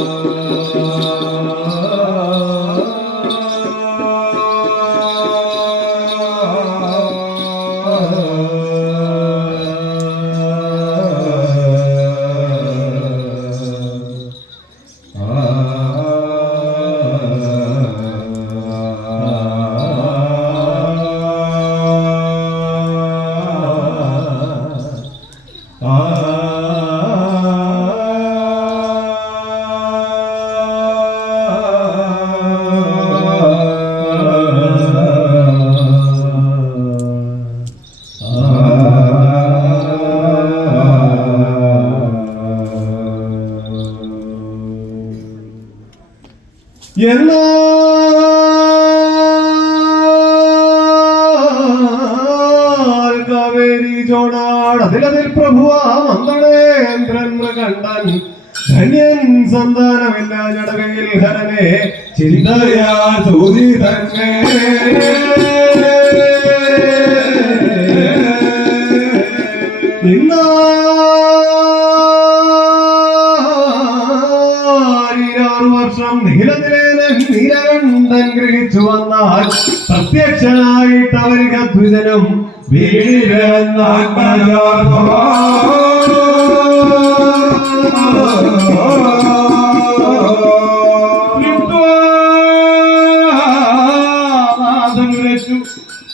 love. ചോടാട് പ്രഭുവാന്ദ്രൻ കണ്ടൻ ധന്യൻ സന്താനമില്ല ജടകയിൽ ഹരനെ. ചിന്തയാ സൂതി തന്നെ. നീലകണ്ഠൻ ഗ്രഹിച്ചു വന്നാൽ പ്രത്യക്ഷനായിട്ട് അവരിക ദ്വിജനും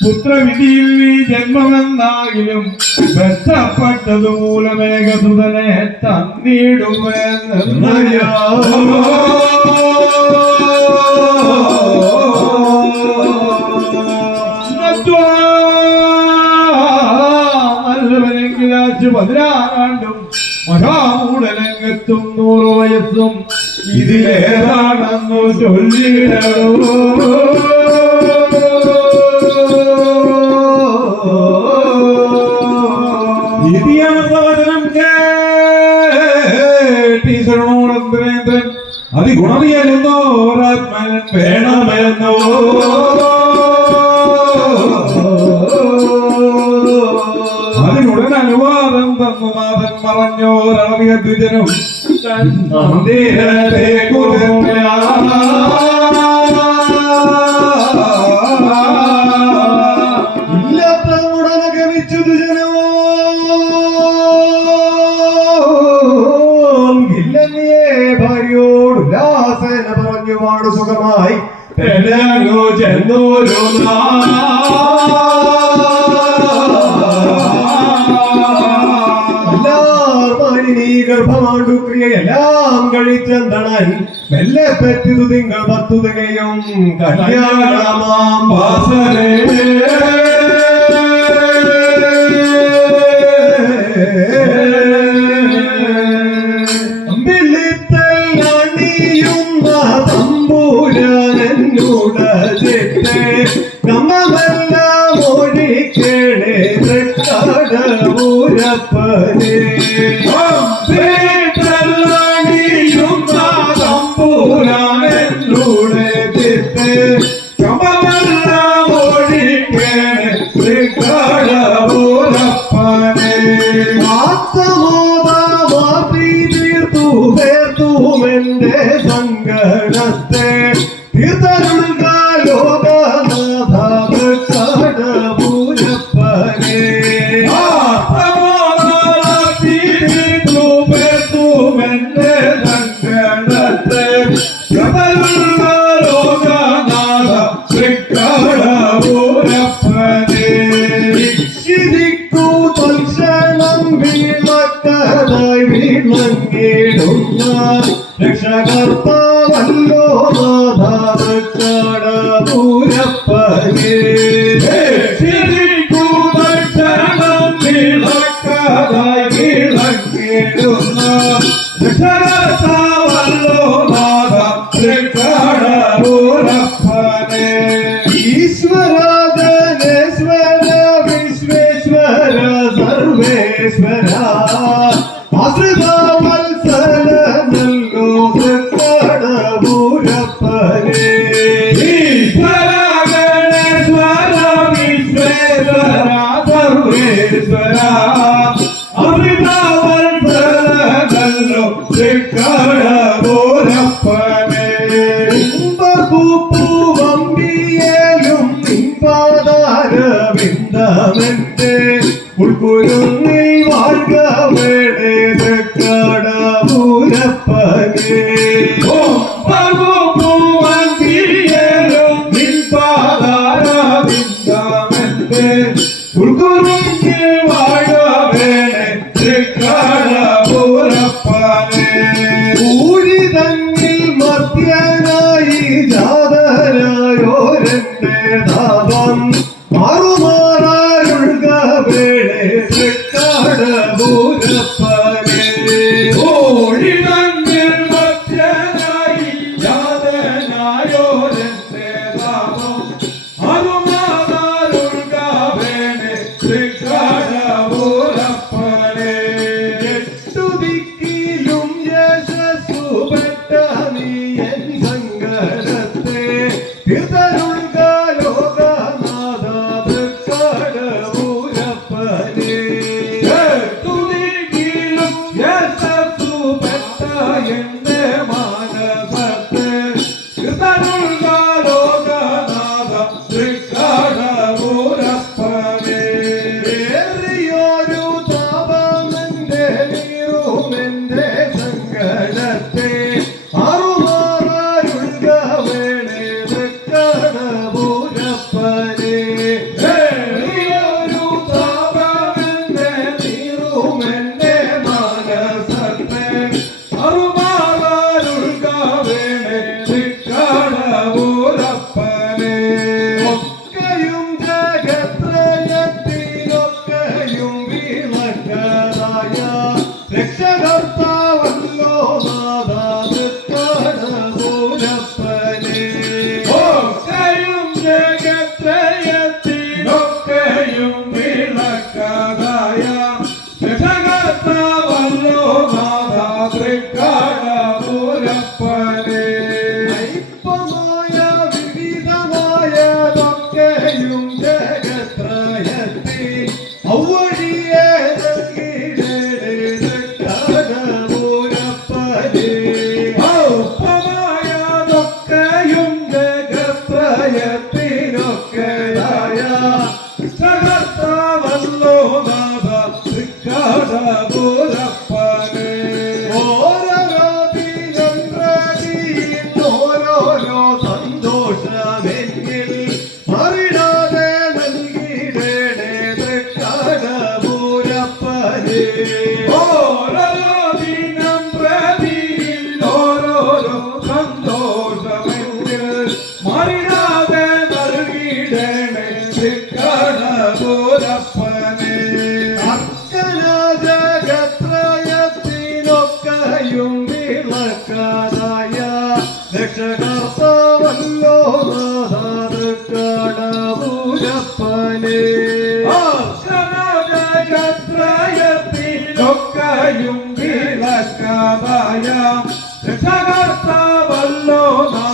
പുത്രവിധിയിൽ നീ ജന്മമെന്നാകിലും ബന്ധപ്പെട്ടതു മൂലമേഘസുതനെ തന്നിടുമെന്ന്. നല്ലവനെങ്കിലാച്ച് പതിനാറാണ്ടും മഹാമൂടലങ്കത്തും നൂറ് വയസ്സും ഇതിലേതാണെന്നു ചൊല്ലിടോ ഇതിയാമവചനം കേട്ടീശ്വരനോടന്ത്രേന്ദ്രൻ അതിഗുണമിയലെന്നോ ഒരാത്മൻ വേണമെന്നോ മറഞ്ഞോരളവിയ ദ്വിജനും മന്ദിരത്തെ ഇല്ലാത്ത ഉടനെ ഗമിച്ചു ദുജനമോ ഇല്ലങ്ങിയേ ഭാര്യയോട് ഉല്ലാസേന പറഞ്ഞു വാട് സുഖമായി. തെലങ്കു ചെന്നൂരു നീ ഗർഭമാണ്ടു ക്രിയയെല്ലാം കഴിച്ചെന്തണൻ മെല്ലെ പെറ്റിതു തിങ്കൾ പത്തു തികയും കല്യാണമാം വാസനേ നമ്മമെല്ലാം esperado. Yeah. രാമനെ ശ്രമജയത്രയത്തിൽ ചൊക്കയും വിളക്കായ രക്ഷകർത്താവല്ലോ നാ.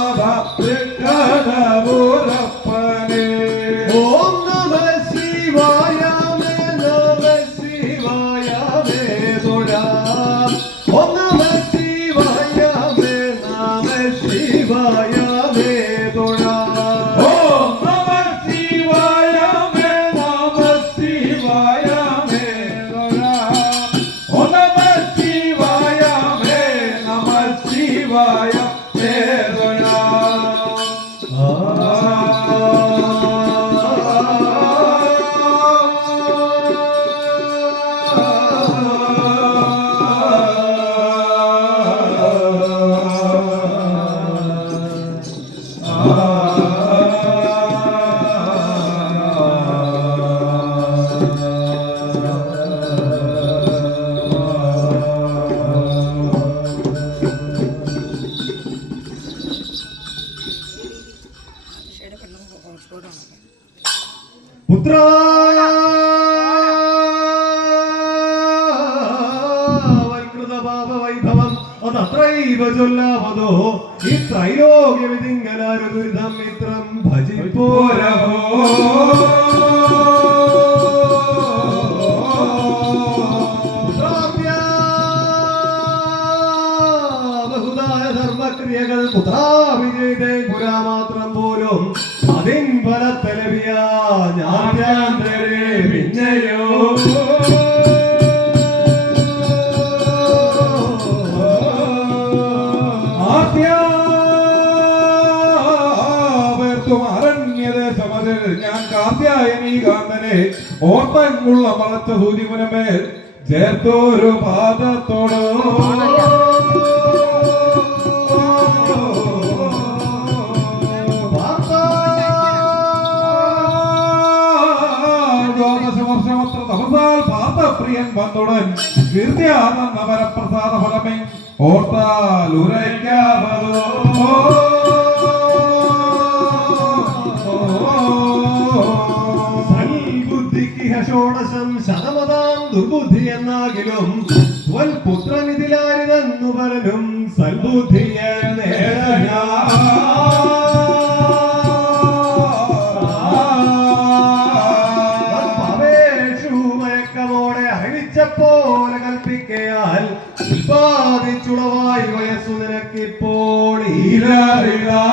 കാത്യായനീ കാന്തനെ ഓർത്തങ്ങുള്ള വളച്ച സൂര്യകുനമേൽ ചേർത്തോരു പാദത്തോടോ. പ്രിയൻ വന്നുടൻ കീർത്തിയാണെന്ന വരപ്രസാദ ഫലമേ ഓർത്താൽ ഉരയ്ക്കാതോ ഷോഡശം ശതമതാം ദുർബുദ്ധി എന്നാകിലും പുത്രനിതിലാരിതെന്നു പലരും സൽബുദ്ധിയെ നേരയാ പോലെ കൽപ്പിക്കയാൽ ഉൽപാദിച്ചുളവായി വയസ്സു നിനക്കിപ്പോൾ ഇരറിടാ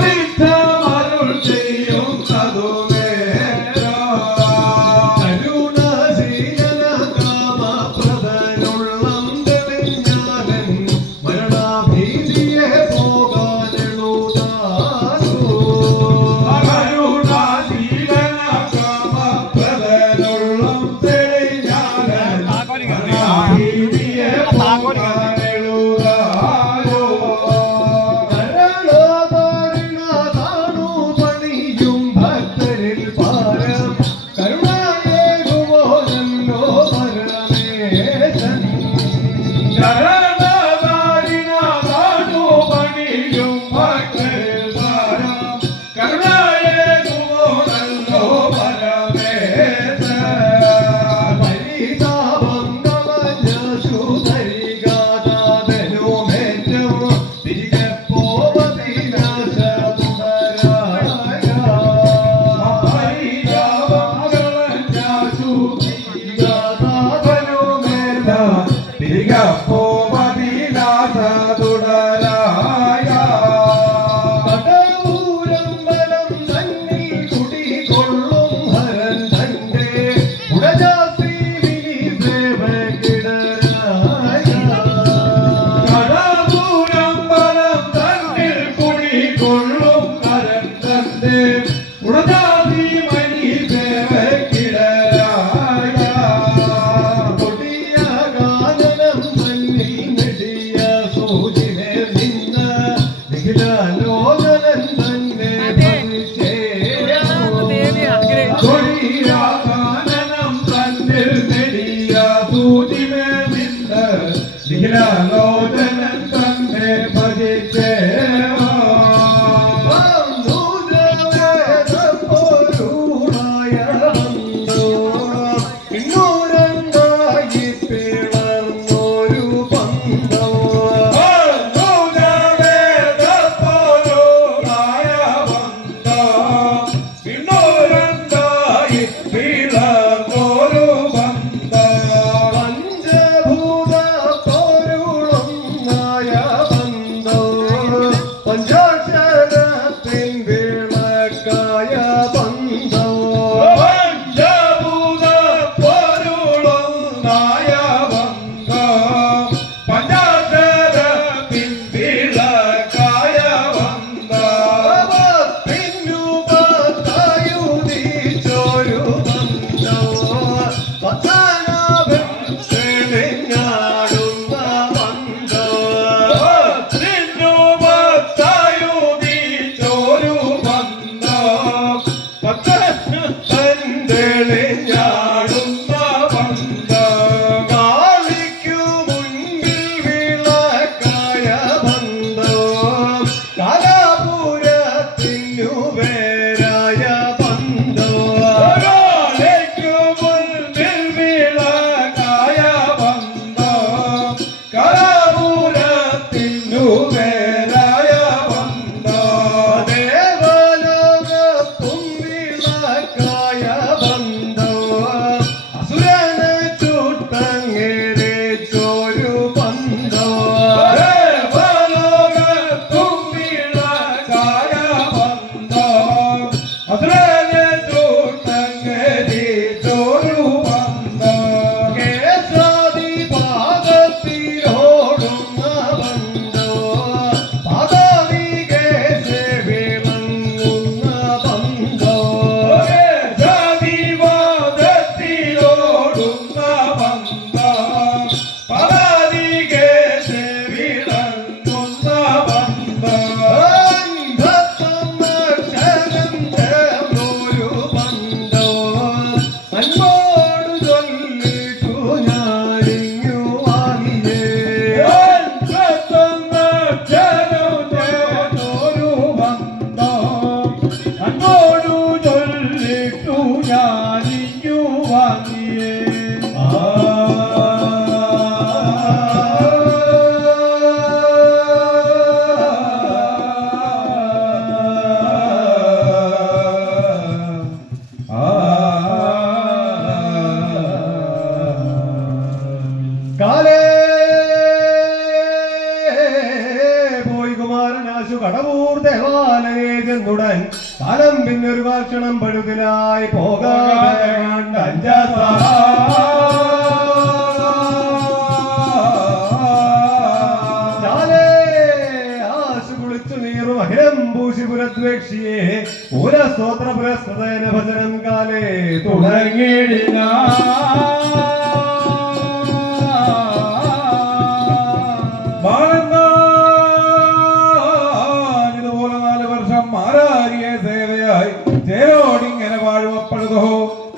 David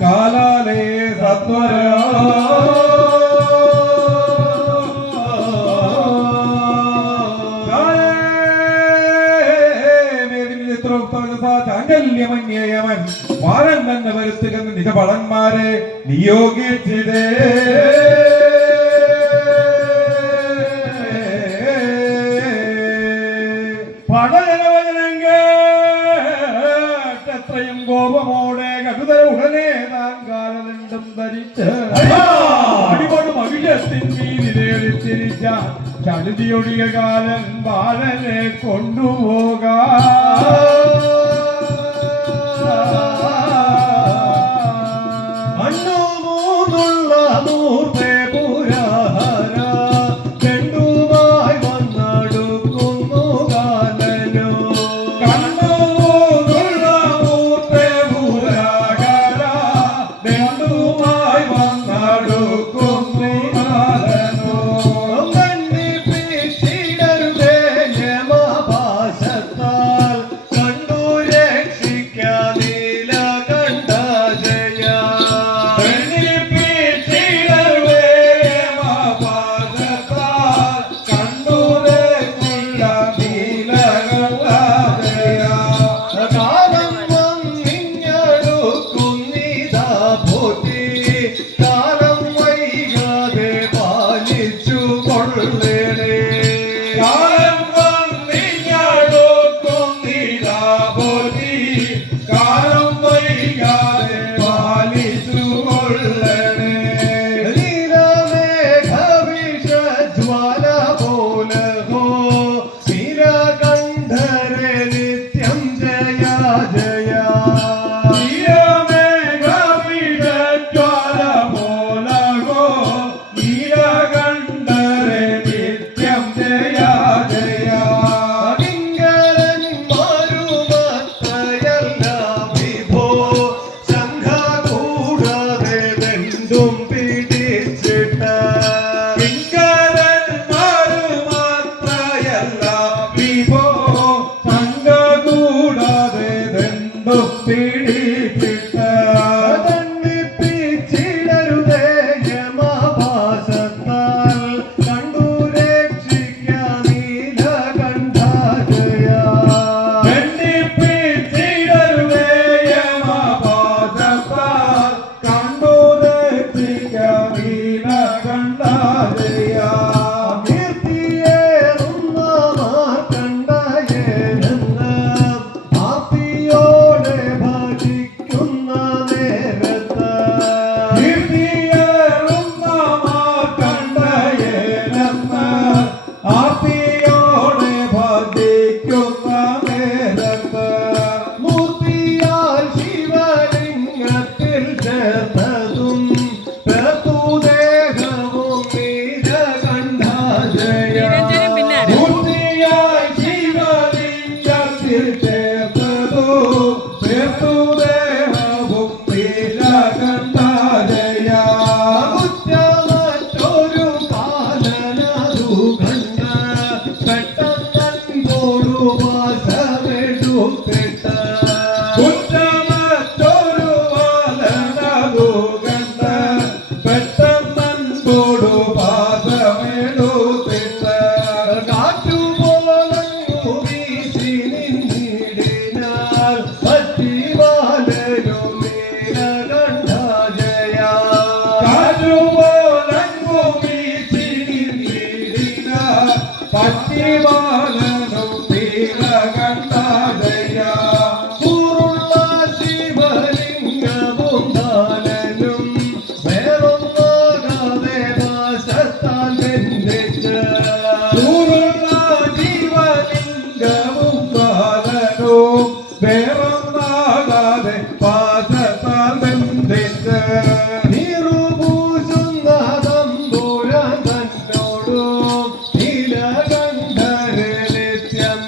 കാലാലേ സത്വര ചാങ്കല്യമന്യയമൻ വാരം തന്നെ വരുത്തുക നിജപടന്മാരെ നിയോഗിച്ചതേ. അടിപൊളി മകിഴത്തിൻ ബാലനെ കൊണ്ടുപോ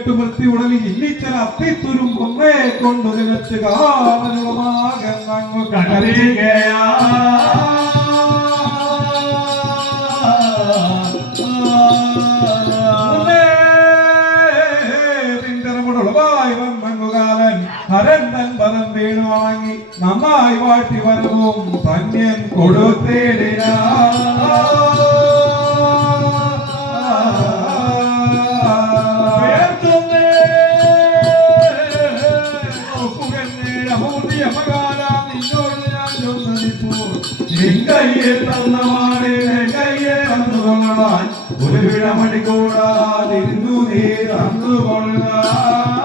ಕಟ್ಟು ಮತ್ತಿ ಉಡಲಿ ಇಲ್ಲಿತರ ಅತ್ತೆ ತುರುಂಬೊಮ್ಮೆ ಕೊಂಡು ನೆನತ್ತುಗಾಗ ನಂಗು ಕಡಲಿಗೆಯ அரந்தன் பரம் வேணு வழங்கி நமாய் வாட்டி வருவோம் தன்யன் கொடுத்தேடினா തന്ന മാറിനെ കയ്യെ തന്നുകൊള്ളാൻ ഒരു വിഴമണിക്കൂടാതിരുന്നു നീ തന്നുകൊള്ളാൻ